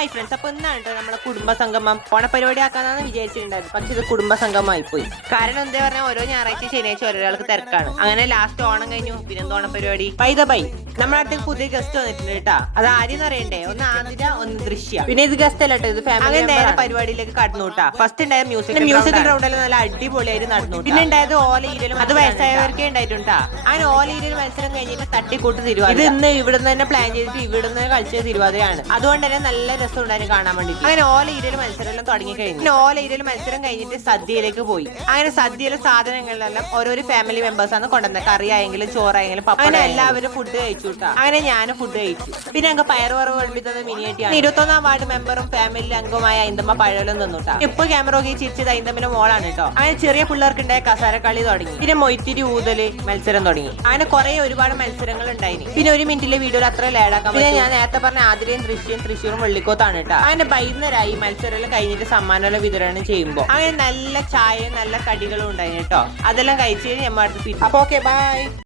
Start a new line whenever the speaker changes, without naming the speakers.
Hi friends അപ്പൊ ഇന്നാണ് കേട്ടോ നമ്മളെ കുടുംബ സംഗമം ഓണപരിപാടി ആക്കാന്നാണ് വിചാരിച്ചിട്ടുണ്ടായിരുന്നു പക്ഷെ ഇത് കുടുംബ സംഗമമായി പോയി കാരണം എന്താ പറഞ്ഞാൽ ഓരോ ഞായറാഴ്ച ശനിയാഴ്ച ഒരാൾക്ക് തിരക്കാണ്. അങ്ങനെ ലാസ്റ്റ് ഓണം കഴിഞ്ഞു. പിന്നെ എന്ത് ഓണപരിപാടി പൈത പൈ നമ്മുടെ അടുത്തേക്ക് പുതിയ ഗസ്റ്റ് വന്നിട്ടുണ്ട് കേട്ടാ. അത് ആദ്യം അറിയണ്ടേ ഒന്ന് ആതിര ഒന്ന് ദൃശ്യ. പിന്നെ ഇത് ഗസ്റ്റ് അല്ല കേട്ടോ ഇത് ഫാമിലി നേരെ പരിപാടിയിലേക്ക് കടന്നു കേട്ടാ. ഫസ്റ്റ് ഉണ്ടായ മ്യൂസിക് മ്യൂസിക് റൗണ്ടിൽ നല്ല അടിപൊളിയായിട്ട് നടന്നു പിന്നെ ഉണ്ടായത് ഓല ഈരലും അത് വയസ്സായവർക്കേ ഉണ്ടായിട്ടുണ്ടാ അങ്ങനെ ഓല ഈരൽ മത്സരം കഴിഞ്ഞിട്ട് തട്ടിക്കൂട്ട് തിരുവാതിര. ഇത് ഇന്ന് ഇവിടുന്ന് തന്നെ പ്ലാൻ ചെയ്തിട്ട് ഇവിടുന്ന് കളിച്ച തിരുവാതിരയാണ്. അതുകൊണ്ട് തന്നെ നല്ല രസം ഉണ്ടായിരുന്നു കാണാൻ വേണ്ടി അങ്ങനെ ഓല ഇരൽ മത്സരം തുടങ്ങി കഴിഞ്ഞു. പിന്നെ ഓല ഇരൽ മത്സരം കഴിഞ്ഞിട്ട് സദ്യയിലേക്ക് പോയി. അങ്ങനെ സദ്യയിലെ സാധനങ്ങളിലെല്ലാം ഓരോരോ ഫാമിലി മെമ്പേഴ്സ് ആണ് കൊണ്ടുവന്നത്. കറിയായെങ്കിലും ചോറായെങ്കിലും പപ്പ അങ്ങനെ എല്ലാവരും ഫുഡ് കഴിച്ചു കേട്ടോ അങ്ങനെ ഞാനും ഫുഡ് കഴിച്ചു. പിന്നെ അങ്ങ് പയറുവറവ് വിളമ്പി തന്ന മിനിയേറ്റിയാണ് ഇരുപത്തൊന്നാം വാർഡ് മെമ്പറും ഫാമിലി അംഗമായ ഐന്തമ്മ പഴലും തന്നുട്ടാ ഇപ്പൊ ക്യാമറ നോക്കി ചിരിച്ചത് ഐന്തമ്മന്റെ മോളാണ് കേട്ടോ അങ്ങനെ ചെറിയ പിള്ളേർക്ക് ഉണ്ടായ കസാര തുടങ്ങി. പിന്നെ മൊയ്ത്തിരി ഊതൽ മത്സരം തുടങ്ങി. അങ്ങനെ കുറെ ഒരുപാട് മത്സരങ്ങൾ ഉണ്ടായിന്. പിന്നെ ഒരു മിനിറ്റിലെ വീഡിയോയിൽ അത്ര ലേഡാക്കാം പിന്നെ ഞാൻ നേരത്തെ പറഞ്ഞ ആതിരയും ദൃശ്യം തൃശ്ശൂരും വെള്ളിക്കോത്താണ് കേട്ടോ. അങ്ങനെ വൈകുന്നേരമായി മത്സരം കഴിഞ്ഞിട്ട് സമ്മാനമെല്ലാം വിതരണം ചെയ്യുമ്പോൾ അങ്ങനെ നല്ല ചായ നല്ല കടികളും ഉണ്ടായിരുന്നു കേട്ടോ. അതെല്ലാം കഴിച്ച് കഴിഞ്ഞ് നമ്മൾ അടുത്ത് അപ്പൊ ഓക്കെ ബൈ